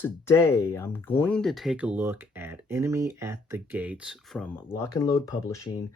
Today I'm going to take a look at Enemy at the Gates from Lock and Load Publishing.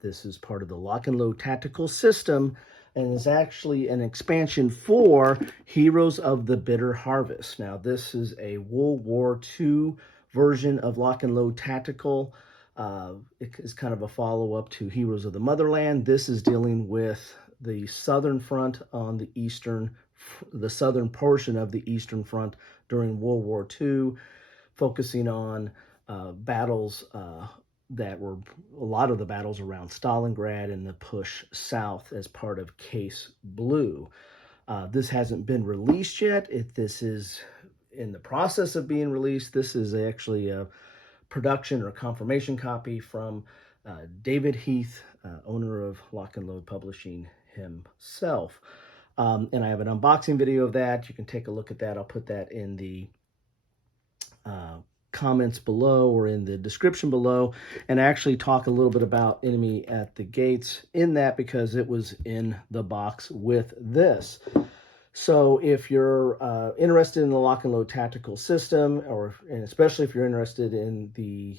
This is part of the Lock and Load tactical system and is actually an expansion for Heroes of the Bitter Harvest. Now, this is a World War II version of Lock and Load Tactical. It is kind of a follow-up to Heroes of the Motherland. This is dealing with the southern front on the southern portion of the Eastern Front during World War II, focusing on battles that were a lot of the battles around Stalingrad and the push south as part of Case Blue. This hasn't been released yet. This is in the process of being released. This is actually a production or confirmation copy from David Heath, owner of Lock and Load Publishing himself. And I have an unboxing video of that. You can take a look at that. I'll put that in the comments below or in the description below, and actually talk a little bit about Enemy at the Gates in that because it was in the box with this. So if you're interested in the Lock and Load tactical system, and especially if you're interested in the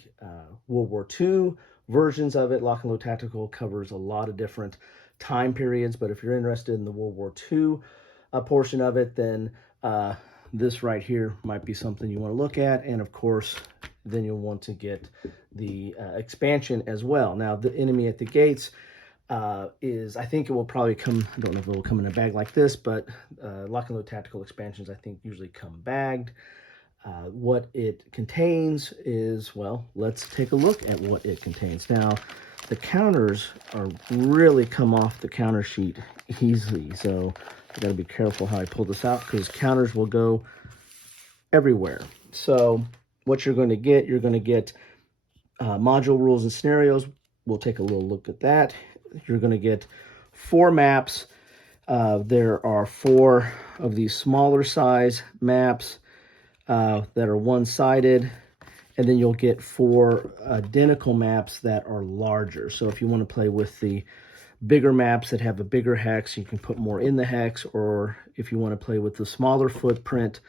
World War II versions of it, Lock and Load Tactical covers a lot of different time periods, but if you're interested in the World War II portion of it, then this right here might be something you want to look at. And of course, then you'll want to get the expansion as well. Now, the Enemy at the Gates I think it will probably come, I don't know if it will come in a bag like this, but Lock and Load Tactical expansions, I think, usually come bagged. What it contains is, well, let's take a look at what it contains. Now, the counters are really come off the counter sheet easily, so I got to be careful how I pull this out because counters will go everywhere. So what you're going to get module rules and scenarios. We'll take a little look at that. You're going to get 4 maps. There are 4 of these smaller size maps that are one-sided, and then you'll get 4 identical maps that are larger. So if you want to play with the bigger maps that have a bigger hex, you can put more in the hex, or if you want to play with the smaller footprint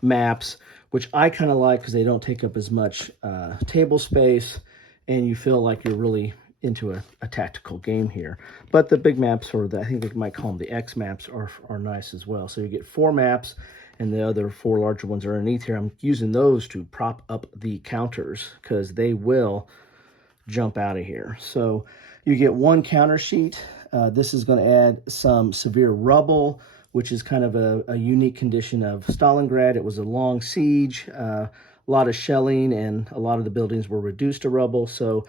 maps, which I kind of like because they don't take up as much table space, and you feel like you're really into a tactical game here. But the big maps, or I think they might call them the X maps, are nice as well. So you get 4 maps, and the other 4 larger ones are underneath here. I'm using those to prop up the counters because they will jump out of here. So you get 1 counter sheet. This is going to add some severe rubble, which is kind of a unique condition of Stalingrad. It was a long siege, a lot of shelling, and a lot of the buildings were reduced to rubble. So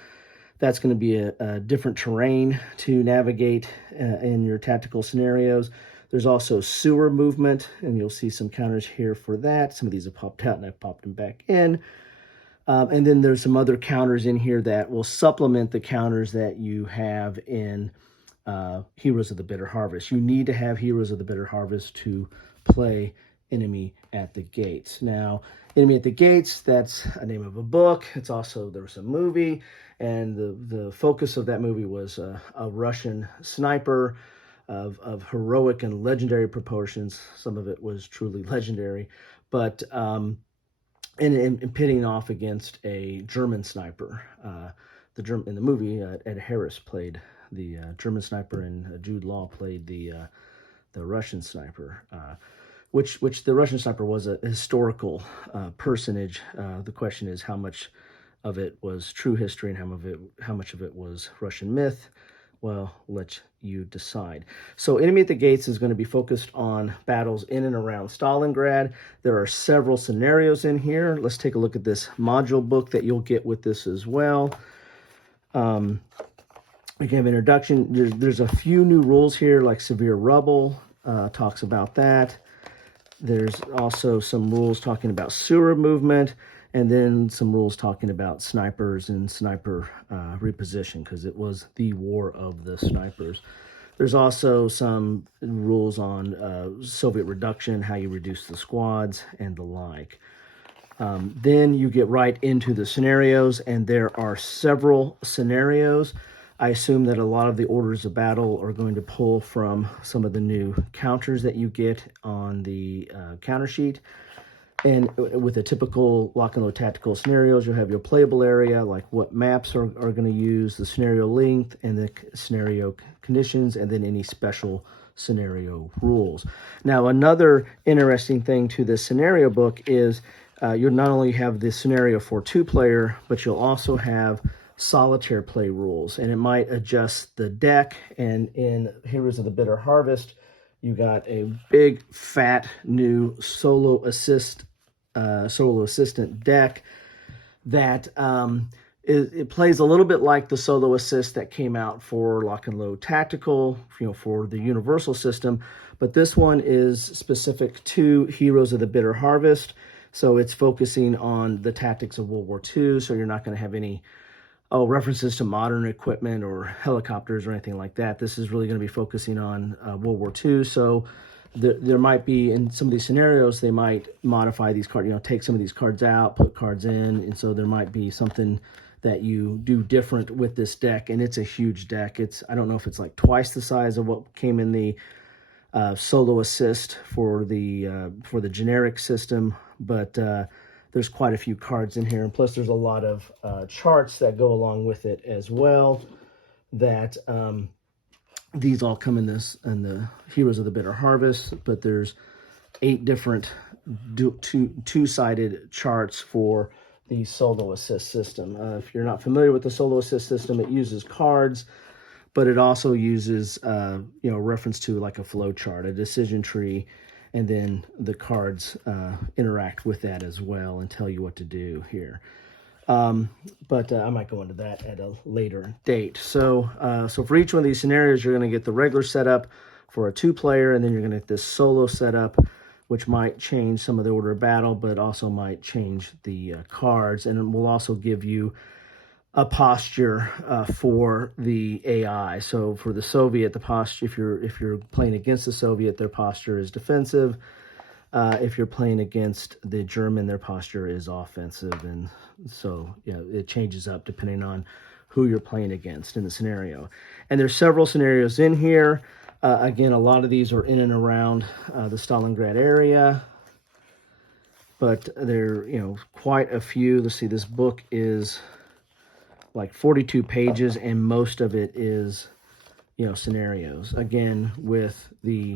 that's going to be a different terrain to navigate in your tactical scenarios. There's also sewer movement, and you'll see some counters here for that. Some of these have popped out, and I've popped them back in. And then there's some other counters in here that will supplement the counters that you have in Heroes of the Bitter Harvest. You need to have Heroes of the Bitter Harvest to play Enemy at the Gates. Now, Enemy at the Gates, that's a name of a book. It's also, there was a movie, and the focus of that movie was a Russian sniper of heroic and legendary proportions. Some of it was truly legendary, but and pitting off against a German sniper. In the movie, Ed Harris played the German sniper, and Jude Law played the Russian sniper. Which the Russian sniper was a historical personage. The question is how much of it was true history and how much of it was Russian myth. Well, let you decide. So Enemy at the Gates is going to be focused on battles in and around Stalingrad. There are several scenarios in here. Let's take a look at this module book that you'll get with this as well. We can have introduction. There's a few new rules here, like severe rubble talks about that. There's also some rules talking about sewer movement, and then some rules talking about snipers and sniper reposition, because it was the war of the snipers. There's also some rules on Soviet reduction, how you reduce the squads, and the like. Then you get right into the scenarios, and there are several scenarios. I assume that a lot of the orders of battle are going to pull from some of the new counters that you get on the counter sheet. And with the typical lock and load tactical scenarios, you'll have your playable area, like what maps are going to use, the scenario length, and the scenario conditions, and then any special scenario rules. Now, another interesting thing to this scenario book is you'll not only have the scenario for two-player, but you'll also have solitaire play rules, and it might adjust the deck. And in Heroes of the Bitter Harvest, you got a big, fat, new solo assistant deck that it plays a little bit like the solo assist that came out for Lock and Load Tactical, for the Universal system, but this one is specific to Heroes of the Bitter Harvest. So it's focusing on the tactics of World War II. So you're not going to have any references to modern equipment or helicopters or anything like that. This is really going to be focusing on World War II. So there might be, in some of these scenarios, they might modify these cards, take some of these cards out, put cards in. And so there might be something that you do different with this deck. And it's a huge deck. I don't know if it's like twice the size of what came in the solo assist for the generic system, but there's quite a few cards in here, and plus there's a lot of charts that go along with it as well. That these all come in the Heroes of the Bitter Harvest, but there's 8 different two-sided charts for the solo assist system. If you're not familiar with the solo assist system, it uses cards, but it also uses reference to like a flow chart, a decision tree, and then the cards interact with that as well and tell you what to do here. But I might go into that at a later date. So for each one of these scenarios, you're going to get the regular setup for a 2-player, and then you're going to get this solo setup, which might change some of the order of battle, but also might change the cards, and it will also give you a posture for the AI. So for the Soviet, the posture, if you're playing against the Soviet, their posture is defensive. If you're playing against the German, their posture is offensive. And so it changes up depending on who you're playing against in the scenario. And there's several scenarios in here. Again, a lot of these are in and around the Stalingrad area, but there are quite a few. Let's see, this book is like 42 pages, and most of it is scenarios, again with the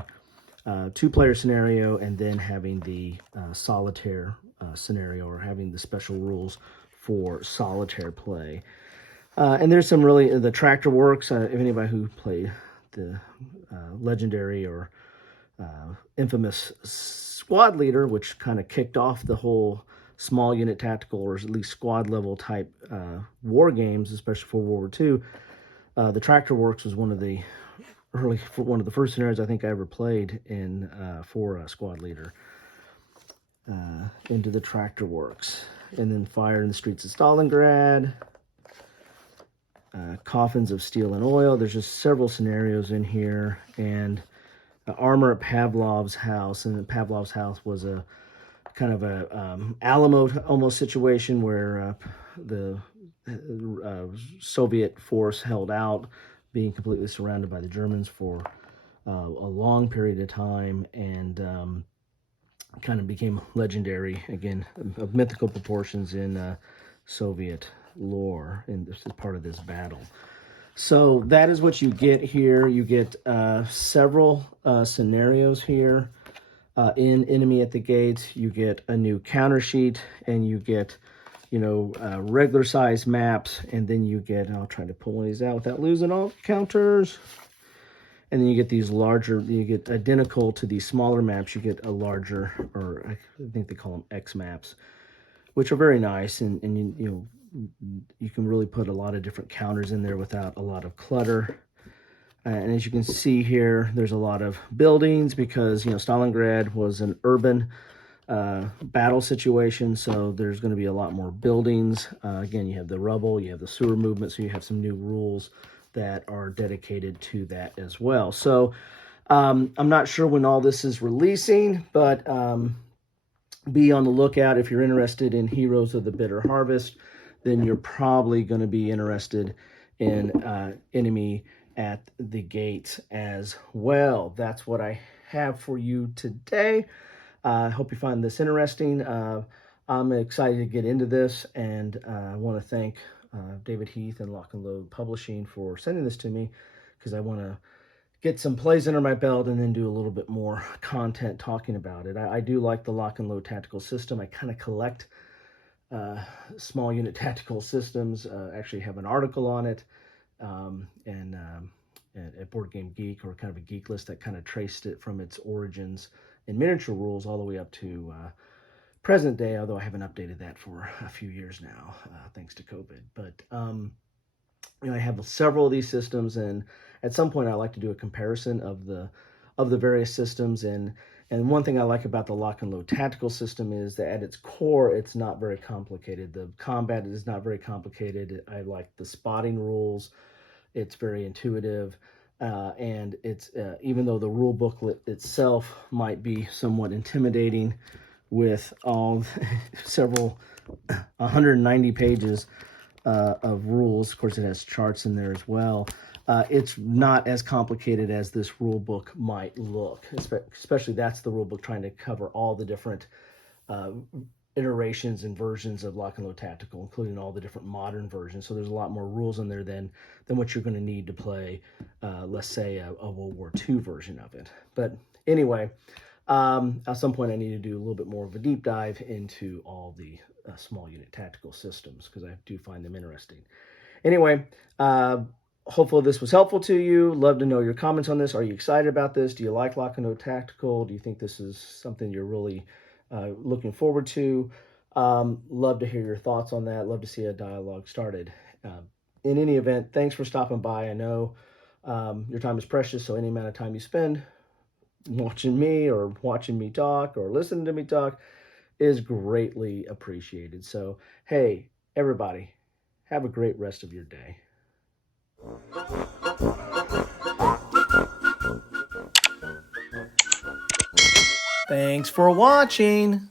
2-player scenario, and then having the solitaire scenario, or having the special rules for solitaire play. And there's some really, the Tractor Works, if anybody who played the legendary or infamous Squad Leader, which kind of kicked off the whole small unit tactical, or at least squad level type war games, especially for World War II. The Tractor Works was one of the first scenarios I think I ever played in for Squad Leader. Into the Tractor Works, and then Fire in the Streets of Stalingrad, Coffins of Steel and Oil. There's just several scenarios in here, and Armor at Pavlov's House. And Pavlov's House was a kind of a Alamo almost situation where the Soviet force held out, being completely surrounded by the Germans for a long period of time, and kind of became legendary, again, of mythical proportions in Soviet lore, and this is part of this battle. So that is what you get here. You get several scenarios here. In Enemy at the Gates, you get a new counter sheet, and you get, regular size maps, and then you get, I'll try to pull one of these out without losing all counters. And then you get these larger, you get identical to these smaller maps, you get a larger, or I think they call them X maps, which are very nice, and you can really put a lot of different counters in there without a lot of clutter. And as you can see here, there's a lot of buildings because, Stalingrad was an urban battle situation, so there's going to be a lot more buildings. Again, you have the rubble, you have the sewer movement, so you have some new rules that are dedicated to that as well. So I'm not sure when all this is releasing, but be on the lookout. If you're interested in Heroes of the Bitter Harvest, then you're probably going to be interested in Enemy at the Gates as well. That's what I have for you today. I hope you find this interesting. I'm excited to get into this, and I want to thank David Heath and Lock and Load Publishing for sending this to me, because I want to get some plays under my belt and then do a little bit more content talking about it. I do like the Lock and Load tactical system. I kind of collect small unit tactical systems. Actually have an article on it, and at Board Game Geek, or kind of a geek list that kind of traced it from its origins in miniature rules all the way up to present day, although I haven't updated that for a few years now, thanks to COVID. But I have several of these systems, and at some point I like to do a comparison of the various systems. And one thing I like about the Lock and Load tactical system is that at its core, it's not very complicated. The combat is not very complicated. I like the spotting rules. It's very intuitive, and it's even though the rule booklet itself might be somewhat intimidating with all several 190 pages of rules. Of course, it has charts in there as well. It's not as complicated as this rule book might look, especially that's the rule book trying to cover all the different iterations and versions of Lock and Load Tactical, including all the different modern versions. So there's a lot more rules in there than what you're going to need to play, let's say, a World War II version of it. But anyway, at some point I need to do a little bit more of a deep dive into all the small unit tactical systems, because I do find them interesting. Anyway, hopefully this was helpful to you. Love to know your comments on this. Are you excited about this? Do you like Lock and Load Tactical? Do you think this is something you're really looking forward to? Love to hear your thoughts on that. Love to see a dialogue started. In any event, thanks for stopping by. I know your time is precious, so any amount of time you spend watching me or watching me talk or listening to me talk is greatly appreciated. So, hey, everybody, have a great rest of your day. Thanks for watching.